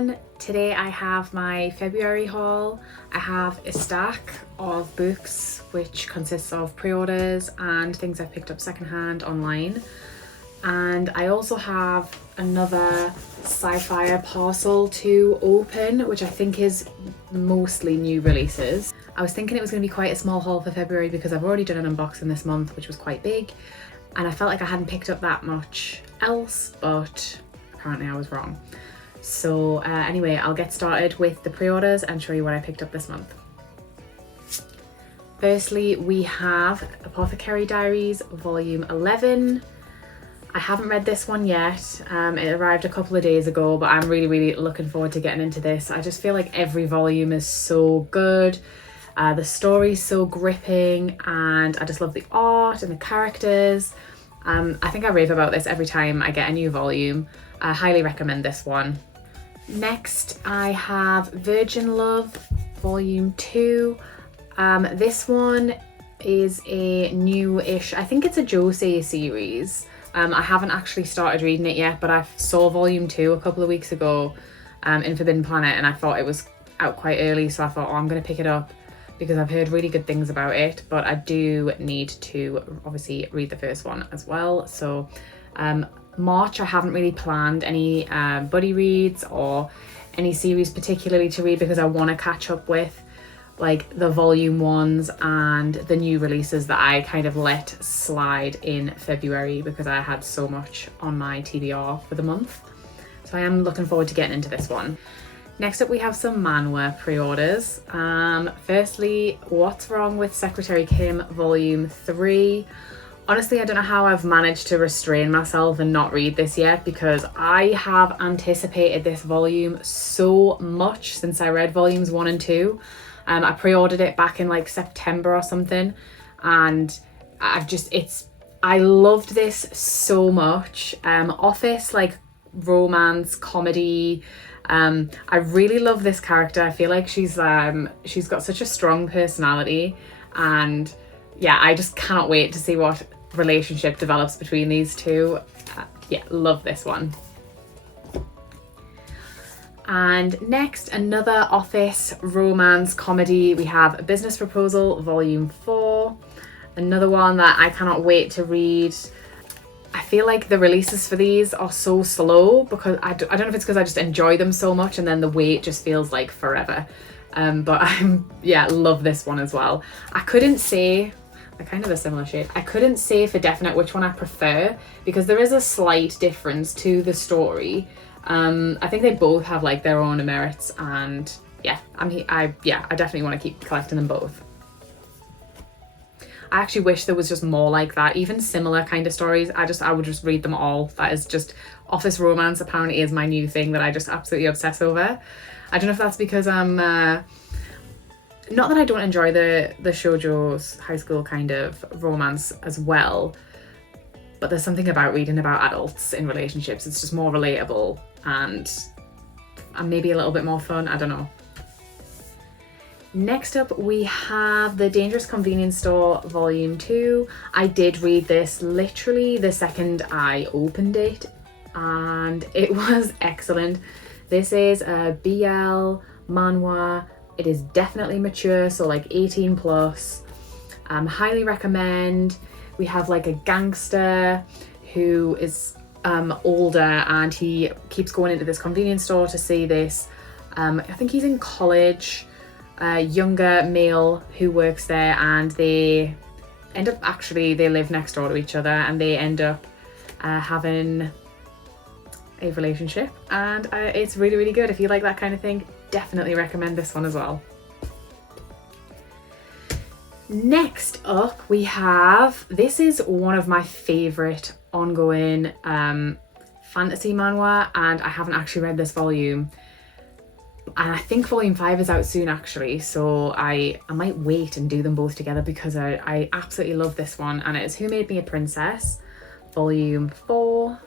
everyone. Today I have my February haul. I have a stack of books which consists of pre-orders and things I picked up secondhand online. And I also have another Sci-fi parcel to open, which I think is mostly new releases. I was thinking it was going to be quite a small haul for February because I've already done an unboxing this month, which was quite big. And I felt like I hadn't picked up that much else, but apparently I was wrong. So anyway, I'll get started with the pre-orders and show you what I picked up this month. Firstly, we have Apothecary Diaries Volume 11. I haven't read this one yet. It arrived a couple of days ago, but I'm really looking forward to getting into this. I just feel like every volume is so good. The story's so gripping and I just love the art and the characters. I think I rave about this every time I get a new volume. I highly recommend this one. Next, I have Virgin Love Volume 2. This one is a new-ish, I think it's a josei series. I haven't actually started reading it yet, but I saw Volume 2 a couple of weeks ago in Forbidden Planet and I thought it was out quite early, so I thought, oh, I'm going to pick it up because I've heard really good things about it, but I do need to obviously read the first one as well. So March, I haven't really planned any buddy reads or any series particularly to read because I want to catch up with like the volume ones and the new releases that I kind of let slide in February because I had so much on my TBR for the month. So I am looking forward to getting into this one. Next up we have some Manhwa pre-orders. Firstly, What's Wrong with Secretary Kim Volume 3. Honestly, I don't know how I've managed to restrain myself and not read this yet because I have anticipated this volume so much since I read volumes 1 and 2. I pre-ordered it back in like September or something and I loved this so much. Office, like romance, comedy. I really love this character. I feel like she's got such a strong personality and yeah, I just cannot wait to see what relationship develops between these two. Yeah, love this one. And next, another office romance comedy. We have A Business Proposal Volume 4. Another one that I cannot wait to read. I feel like the releases for these are so slow because I don't know if it's because I just enjoy them so much and then the wait just feels like forever. But love this one as well. I couldn't say, they're kind of a similar shape. I couldn't say for definite which one I prefer because there is a slight difference to the story. I think they both have like their own merits and I definitely want to keep collecting them both. I actually wish there was just more like that, even similar kind of stories. I would just read them all. That is just office romance apparently is my new thing that I just absolutely obsess over. I don't know if that's because I'm not that I don't enjoy the shojo's high school kind of romance as well, but there's something about reading about adults in relationships. It's just more relatable and maybe a little bit more fun. I don't know. Next up we have The Dangerous Convenience Store Volume 2. I did read this literally the second I opened it and it was excellent. This is a BL manhwa. It is definitely mature, so like 18 plus. Highly recommend. We have like a gangster who is older and he keeps going into this convenience store to see this. I think he's in college. Younger male who works there and they live next door to each other and they end up having a relationship and it's really good. If you like that kind of thing, definitely recommend this one as well. Next up we have, this is one of my favorite ongoing fantasy manhwa and I haven't actually read this volume. And I think Volume 5 is out soon actually, so I might wait and do them both together because I absolutely love this one, and it is Who Made Me a Princess Volume 4.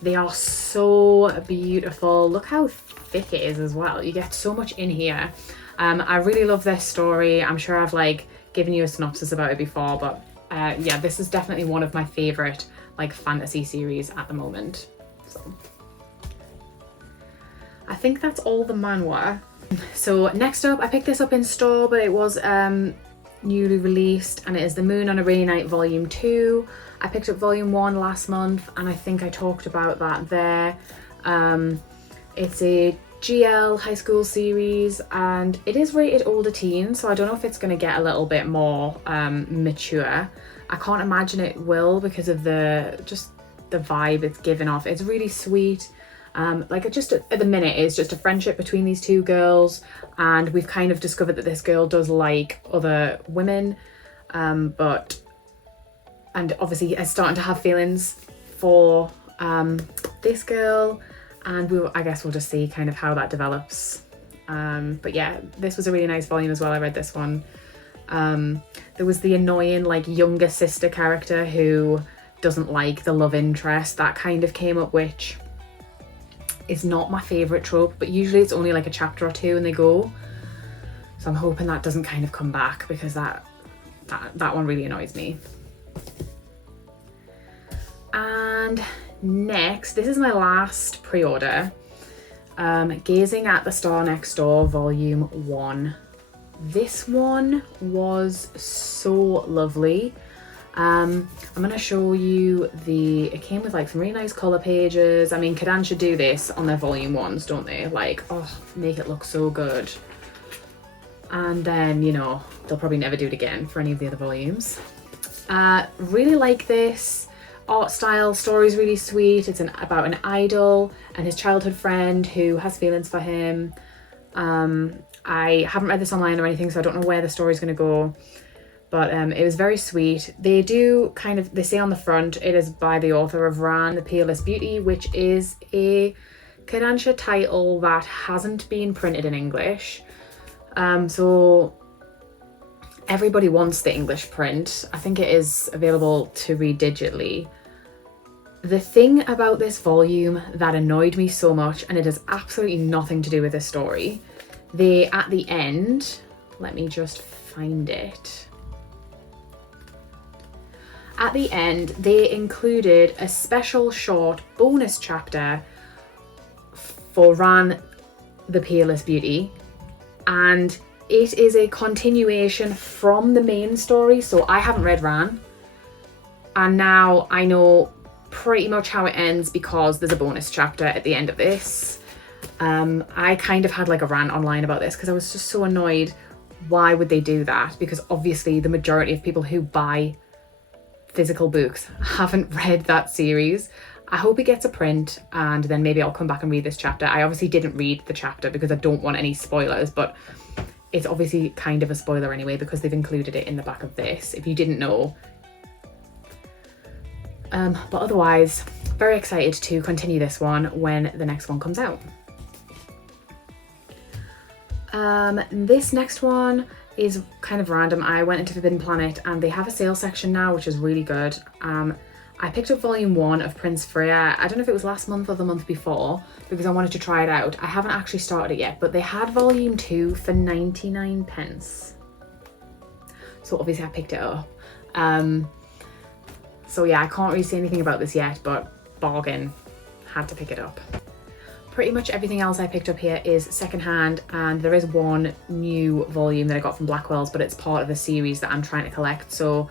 They are so beautiful. Look how thick it is as well. You get so much in here. I really love this story. I'm sure I've like given you a synopsis about it before, but yeah, this is definitely one of my favorite like fantasy series at the moment. So I think that's all the manhwa. So next up, I picked this up in store, but it was newly released, and it is The Moon on a Rainy Night Volume 2. I picked up Volume 1 last month, and I think I talked about that there. It's a GL high school series, and it is rated older teen, so I don't know if it's going to get a little bit more mature. I can't imagine it will because of the vibe it's giving off. It's really sweet. Like just at the minute, it's just a friendship between these two girls, and we've kind of discovered that this girl does like other women, and obviously is starting to have feelings for this girl, and I guess we'll just see kind of how that develops. But yeah, this was a really nice volume as well. I read this one. There was the annoying like younger sister character who doesn't like the love interest. That kind of came up, which is not my favourite trope, but usually it's only like a chapter or two and they go. So I'm hoping that doesn't kind of come back, because that one really annoys me. And next, this is my last pre-order. Gazing at the Star Next Door Volume 1. This one was so lovely. I'm going to show you it came with like some really nice colour pages. I mean, Kodansha do this on their volume 1s, don't they? Like, oh, make it look so good. And then, you know, they'll probably never do it again for any of the other volumes. Really like this art style. Story's really sweet. It's about an idol and his childhood friend who has feelings for him. I haven't read this online or anything, so I don't know where the story's going to go. But it was very sweet. They say on the front, it is by the author of Ran, the Peerless Beauty, which is a Kodansha title that hasn't been printed in English. So everybody wants the English print. I think it is available to read digitally. The thing about this volume that annoyed me so much, and it has absolutely nothing to do with this story, at the end, let me just find it. At the end, they included a special short bonus chapter for Ran, the Peerless Beauty, and it is a continuation from the main story. So I haven't read Ran, and now I know pretty much how it ends because there's a bonus chapter at the end of this. I kind of had like a rant online about this because I was just so annoyed. Why would they do that? Because obviously the majority of people who buy physical books haven't read that series. I hope it gets a print, and then maybe I'll come back and read this chapter. I obviously didn't read the chapter because I don't want any spoilers, but it's obviously kind of a spoiler anyway because they've included it in the back of this, if you didn't know. But otherwise, very excited to continue this one when the next one comes out. This next one is kind of random. I went into Forbidden Planet and they have a sale section now, which is really good. I picked up volume 1 of Prince Freya. I don't know if it was last month or the month before because I wanted to try it out. I haven't actually started it yet, but they had volume 2 for 99 pence. So obviously I picked it up. So yeah, I can't really say anything about this yet, but bargain, had to pick it up. Pretty much everything else I picked up here is secondhand, and there is one new volume that I got from Blackwell's, but it's part of a series that I'm trying to collect. So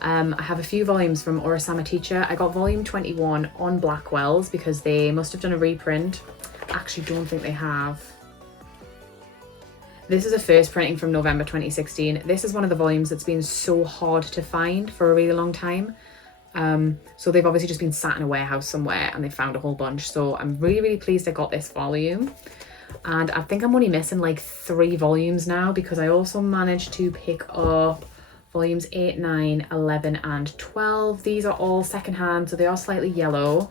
I have a few volumes from Urasama Teacher. I got volume 21 on Blackwell's because they must have done a reprint. I actually don't think they have. This is a first printing from November 2016. This is one of the volumes that's been so hard to find for a really long time. So they've obviously just been sat in a warehouse somewhere and they found a whole bunch. So I'm really, really pleased I got this volume. And I think I'm only missing like 3 volumes now because I also managed to pick up volumes 8, 9, 11 and 12. These are all secondhand, so they are slightly yellow,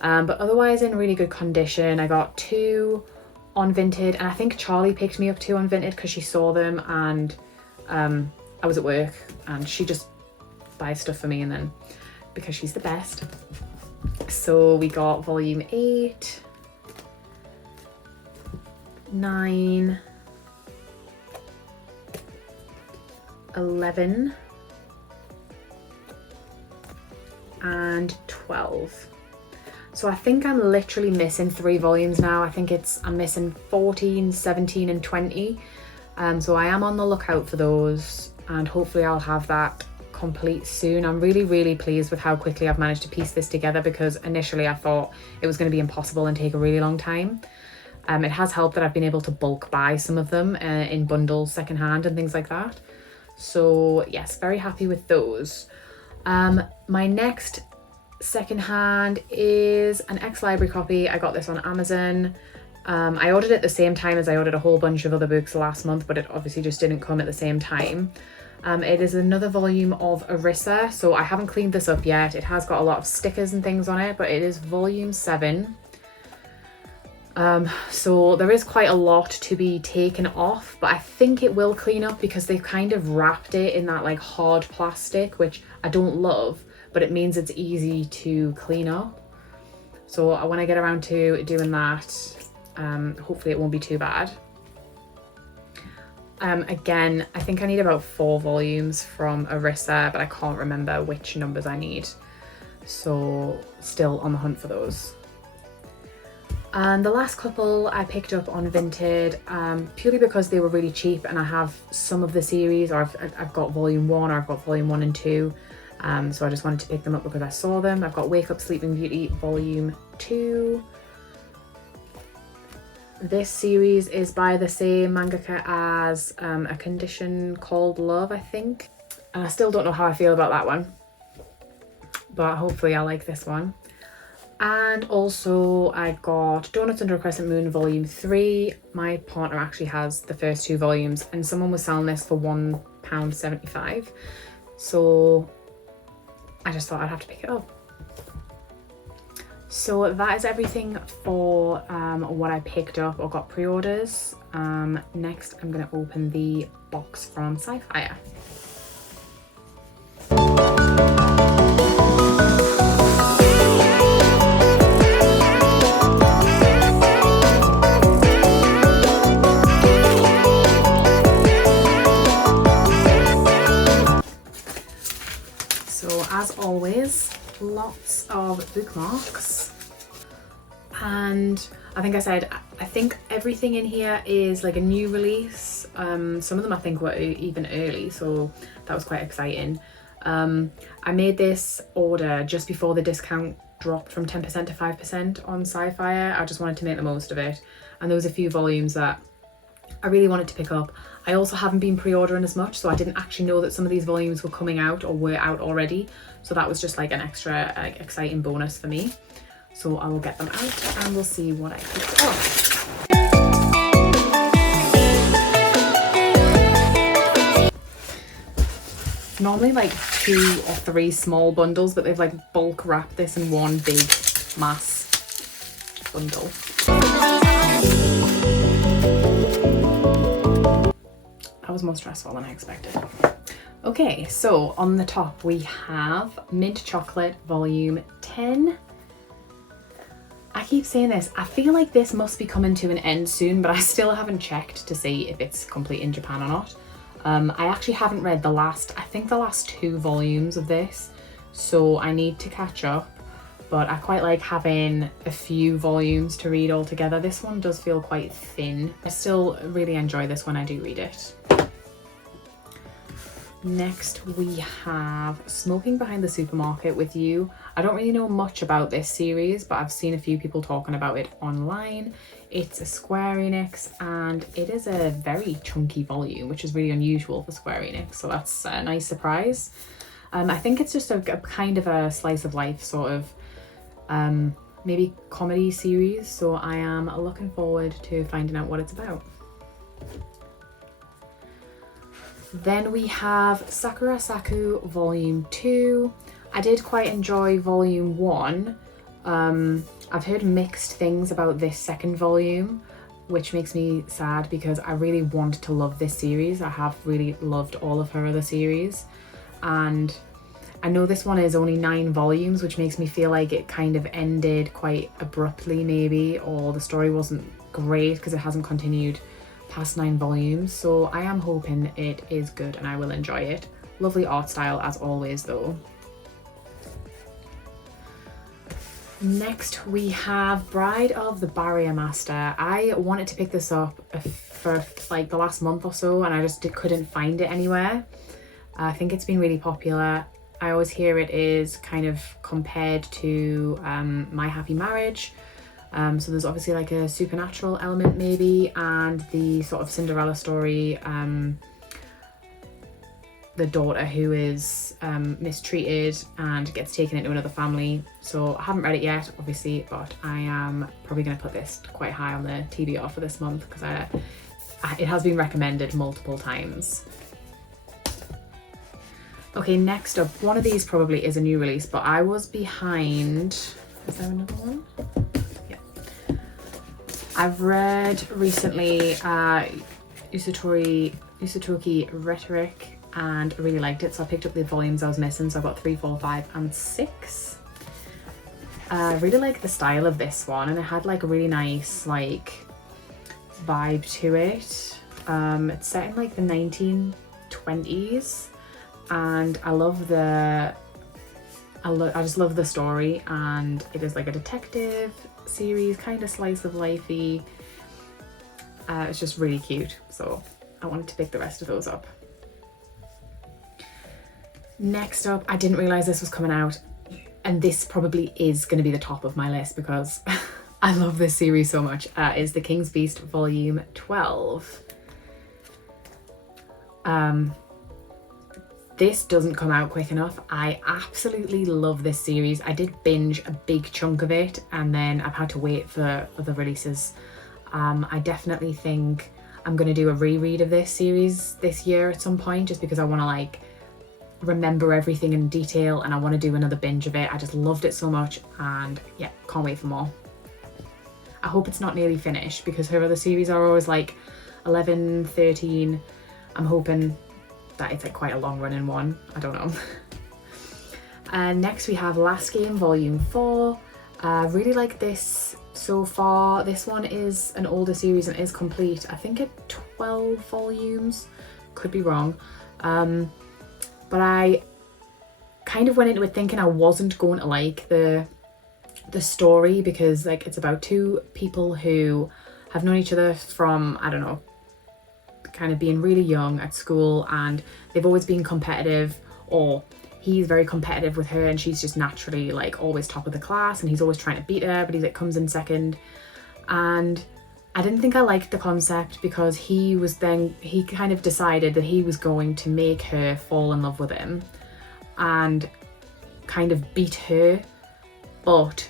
but otherwise in really good condition. I got 2 on Vinted, and I think Charlie picked me up 2 on Vinted because she saw them, and I was at work and she just buys stuff for me, and then because she's the best. So we got volume 8, 9, 11 and 12. So I think I'm literally missing 3 volumes now. I think I'm missing 14, 17 and 20. So I am on the lookout for those, and hopefully I'll have that complete soon. I'm really pleased with how quickly I've managed to piece this together, because initially I thought it was going to be impossible and take a really long time. It has helped that I've been able to bulk buy some of them in bundles, secondhand and things like that. So yes, very happy with those. My next secondhand is an ex-library copy. I got this on Amazon. I ordered it at the same time as I ordered a whole bunch of other books last month, but it obviously just didn't come at the same time. It is another volume of Arissa, so I haven't cleaned this up yet. It has got a lot of stickers and things on it, but it is volume 7. So there is quite a lot to be taken off, but I think it will clean up because they've kind of wrapped it in that like hard plastic, which I don't love, but it means it's easy to clean up. So when I get around to doing that, hopefully it won't be too bad. Again, I think I need about 4 volumes from Arissa, but I can't remember which numbers I need. So still on the hunt for those. And the last couple I picked up on Vinted, purely because they were really cheap and I have some of the series, or I've got volume 1 or I've got volume 1 and 2. So I just wanted to pick them up because I saw them. I've got Wake Up Sleeping Beauty volume 2. This series is by the same mangaka as A Condition Called Love, I think. And I still don't know how I feel about that one, but hopefully I like this one. And also I got Donuts Under a Crescent Moon volume 3. My partner actually has the first 2 volumes and someone was selling this for £1.75. So I just thought I'd have to pick it up. So that is everything for what I picked up or got pre-orders. Next I'm going to open the box from Scifier. So as always, lots of bookmarks. And I think I think everything in here is like a new release. Some of them I think were even early, so that was quite exciting. I made this order just before the discount dropped from 10% to 5% on Scifier. I just wanted to make the most of it. And there was a few volumes that I really wanted to pick up. I also haven't been pre-ordering as much, so I didn't actually know that some of these volumes were coming out or were out already. So that was just like an extra exciting bonus for me. So I will get them out and we'll see what I picked up. Normally like 2 or 3 small bundles, but they've like bulk wrapped this in one big mass bundle. That was more stressful than I expected. Okay, so on the top we have Mint Chocolate Volume 10. I keep saying this, I feel like this must be coming to an end soon, but I still haven't checked to see if it's complete in Japan or not. I actually haven't read I think the last 2 volumes of this, so I need to catch up, but I quite like having a few volumes to read all together. This one does feel quite thin. I still really enjoy this when I do read it. Next we have Smoking Behind the Supermarket with You. I don't really know much about this series, but I've seen a few people talking about it online. It's a Square Enix and it is a very chunky volume, which is really unusual for Square Enix, so that's a nice surprise. I think it's just a kind of a slice of life sort of maybe comedy series, so I am looking forward to finding out what it's about. Then we have Sakura Saku Volume 2. I did quite enjoy Volume 1. I've heard mixed things about this second volume, which makes me sad because I really want to love this series. I have really loved all of her other series. And I know this one is only 9 volumes, which makes me feel like it kind of ended quite abruptly maybe, or the story wasn't great because it hasn't continued past 9 volumes. So I am hoping it is good and I will enjoy it. Lovely art style as always though. Next we have Bride of the Barrier Master. I wanted to pick this up for like the last month or so, and I just couldn't find it anywhere. I think it's been really popular. I always hear it is kind of compared to My Happy Marriage. So there's obviously like a supernatural element maybe, and the sort of Cinderella story, the daughter who is mistreated and gets taken into another family. So I haven't read it yet, obviously, but I am probably going to put this quite high on the TBR for this month because it has been recommended multiple times. Okay, next up, one of these probably is a new release, but I was behind. Is there another one? Yeah. I've read recently Usotoki Rhetoric, and I really liked it, so I picked up the volumes I was missing. So I've got 3, 4, 5 and 6. I really like the style of this one, and it had like a really nice like vibe to it. It's set in like the 1920s, and I just love the story, and it is like a detective series, kind of slice of lifey. It's just really cute, so I wanted to pick the rest of those up. Next up, I didn't realise this was coming out, and this probably is going to be the top of my list because I love this series so much, is The King's Beast Volume 12. This doesn't come out quick enough. I absolutely love this series. I did binge a big chunk of it, and then I've had to wait for other releases. I definitely think I'm going to do a reread of this series this year at some point, just because I want to like remember everything in detail, and I want to do another binge of it. I just loved it so much, and yeah, can't wait for more. I hope it's not nearly finished because her other series are always like 11, 13. I'm hoping that it's like quite a long running one. I don't know. Next we have Last Game Volume 4. Really like this so far. This one is an older series and is complete. I think it's 12 volumes, could be wrong. But I kind of went into it thinking I wasn't going to like the story, because like it's about two people who have known each other from, I don't know, kind of being really young at school, and they've always been competitive, or he's very competitive with her and she's just naturally like always top of the class, and he's always trying to beat her, but he like comes in second. And I didn't think I liked the concept because he kind of decided that he was going to make her fall in love with him and kind of beat her. But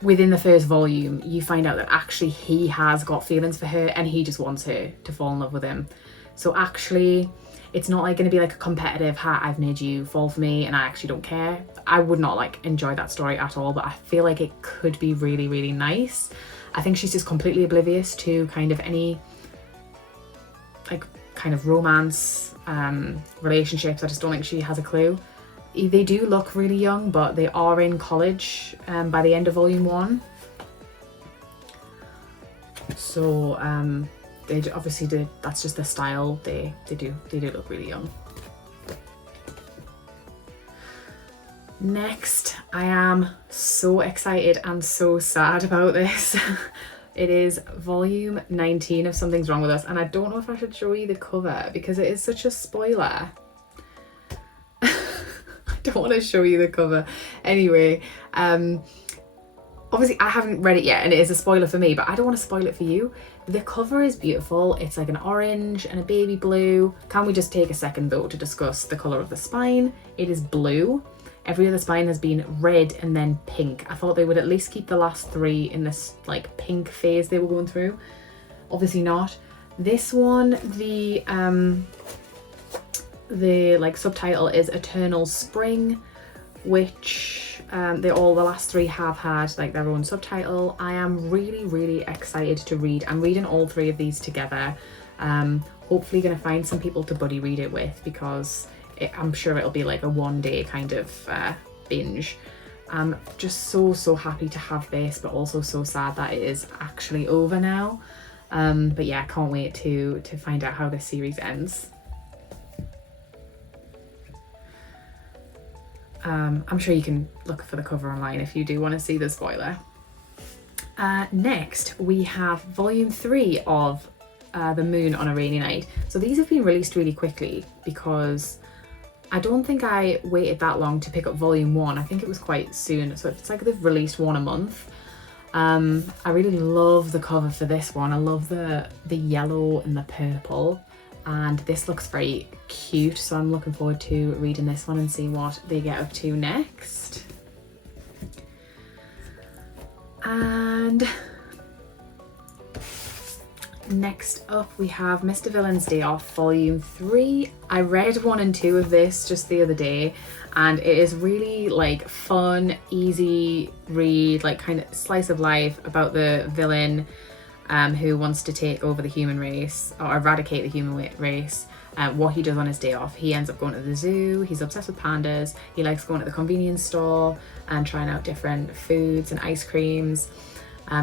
within the first volume, you find out that actually he has got feelings for her and he just wants her to fall in love with him. So actually, it's not like going to be like a competitive, I've made you fall for me and I actually don't care. I would not like enjoy that story at all, but I feel like it could be really, really nice. I think she's just completely oblivious to kind of any like kind of romance relationships. I just don't think she has a clue. They do look really young, but they are in college by the end of volume 1. So they obviously do, that's just their style. They do look really young. Next, I am so excited and so sad about this. It is volume 19 of Something's Wrong With Us, and I don't know if I should show you the cover because it is such a spoiler. I don't want to show you the cover. Anyway, obviously I haven't read it yet and it is a spoiler for me, but I don't want to spoil it for you. The cover is beautiful. It's like an orange and a baby blue. Can we just take a second though to discuss the colour of the spine? It is blue. Every other spine has been red and then pink. I thought they would at least keep the last 3 in this like pink phase they were going through. Obviously not. This one, the like subtitle is Eternal Spring, which the last 3 have had like their own subtitle. I am really, really excited to read. I'm reading all 3 of these together. Hopefully gonna find some people to buddy read it with, because I'm sure it'll be like a one-day kind of binge. I'm just so happy to have this, but also so sad that it is actually over now. But yeah, I can't wait to find out how this series ends. I'm sure you can look for the cover online if you do want to see the spoiler. Next, we have volume 3 of The Moon on a Rainy Night. So these have been released really quickly because I don't think I waited that long to pick up volume 1. I think it was quite soon. So it's like they've released one a month. I really love the cover for this one. I love the yellow and the purple, and this looks very cute. So I'm looking forward to reading this one and seeing what they get up to next. And next up we have Mr. Villain's Day Off volume 3. I read 1 and 2 of this just the other day, and it is really like fun, easy read, like kind of slice of life about the villain who wants to take over the human race or eradicate the human race. What he does on his day off. He ends up going to the zoo. He's obsessed with pandas. He likes going to the convenience store and trying out different foods and ice creams.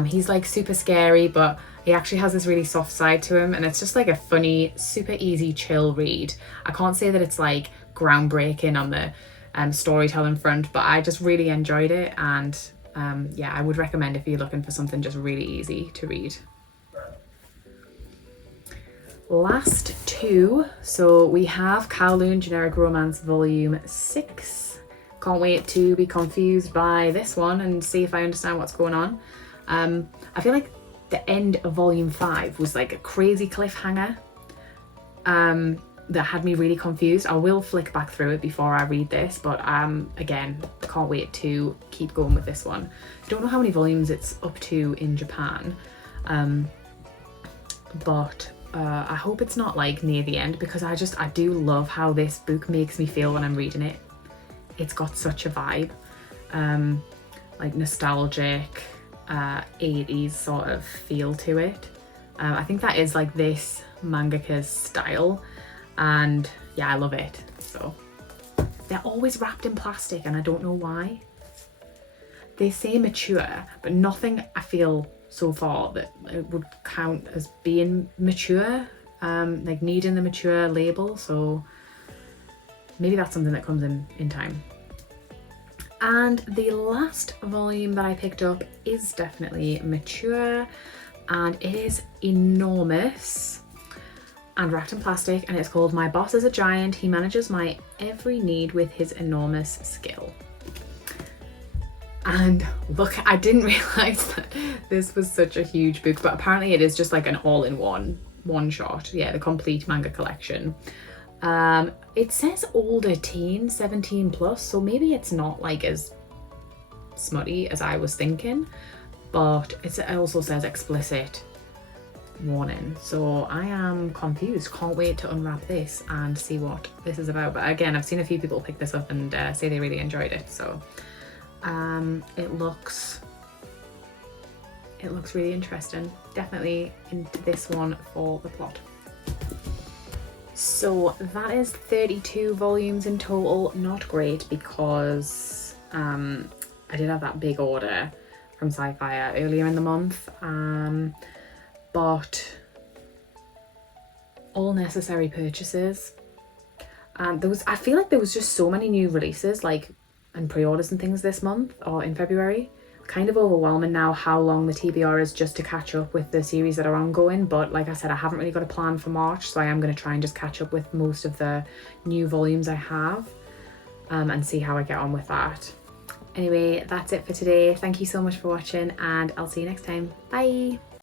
He's like super scary, but he actually has this really soft side to him, and it's just like a funny, super easy, chill read. I can't say that it's like groundbreaking on the storytelling front, but I just really enjoyed it, and yeah, I would recommend if you're looking for something just really easy to read. Last 2, so we have Kowloon Generic Romance volume 6. Can't wait to be confused by this one and see if I understand what's going on. I feel like the end of volume 5 was like a crazy cliffhanger that had me really confused. I will flick back through it before I read this, but again, can't wait to keep going with this one. I don't know how many volumes it's up to in Japan, but I hope it's not like near the end, because I do love how this book makes me feel when I'm reading it. It's got such a vibe, like nostalgic, 80s sort of feel to it. I think that is like this mangaka's style, and yeah, I love it. So they're always wrapped in plastic and I don't know why. They say mature, but nothing I feel so far that it would count as being mature, like needing the mature label, so maybe that's something that comes in time. And the last volume that I picked up is definitely mature, and it is enormous and wrapped in plastic, and it's called My Boss is a Giant. He manages my every need with his enormous skill. And look, I didn't realise that this was such a huge book, but apparently it is just like an all-in-one shot. Yeah, the complete manga collection. It says older teen, 17 plus, so maybe it's not like as smutty as I was thinking, but it also says explicit warning. So I am confused. Can't wait to unwrap this and see what this is about. But again, I've seen a few people pick this up and say they really enjoyed it. So it looks really interesting. Definitely into this one for the plot. So that is 32 volumes in total. Not great, because I did have that big order from Sci-Fi earlier in the month, but all necessary purchases. I feel like there was just so many new releases, like, and pre-orders and things this month or in February. Kind of overwhelming now how long the TBR is just to catch up with the series that are ongoing, but like I said, I haven't really got a plan for March, so I am going to try and just catch up with most of the new volumes I have, and see how I get on with that. Anyway, that's it for today. Thank you so much for watching, and I'll see you next time. Bye!